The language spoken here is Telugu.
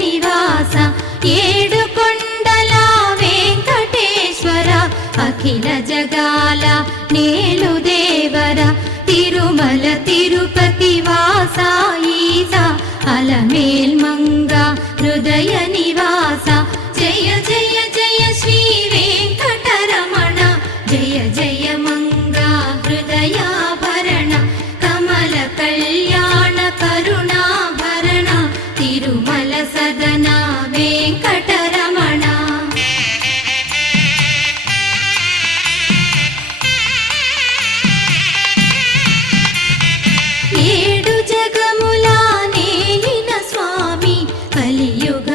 నివాస ఏడు కొండల వెంకటేశ్వర అఖిల జగాల నేలు దేవర తిరుమల తిరుపతి వాస ఈసా అలమేల్ మంగ హృదయ నివాస జయ జయ జయ శ్రీ వెంకటరమణ జయ జయ మంగ హృదయాభరణ కమల కళ్యాణ కరుణాభరణ తిరుమల సదన వెంకటరమణ ఏడు జగముల నేలిన స్వామి కలియుగ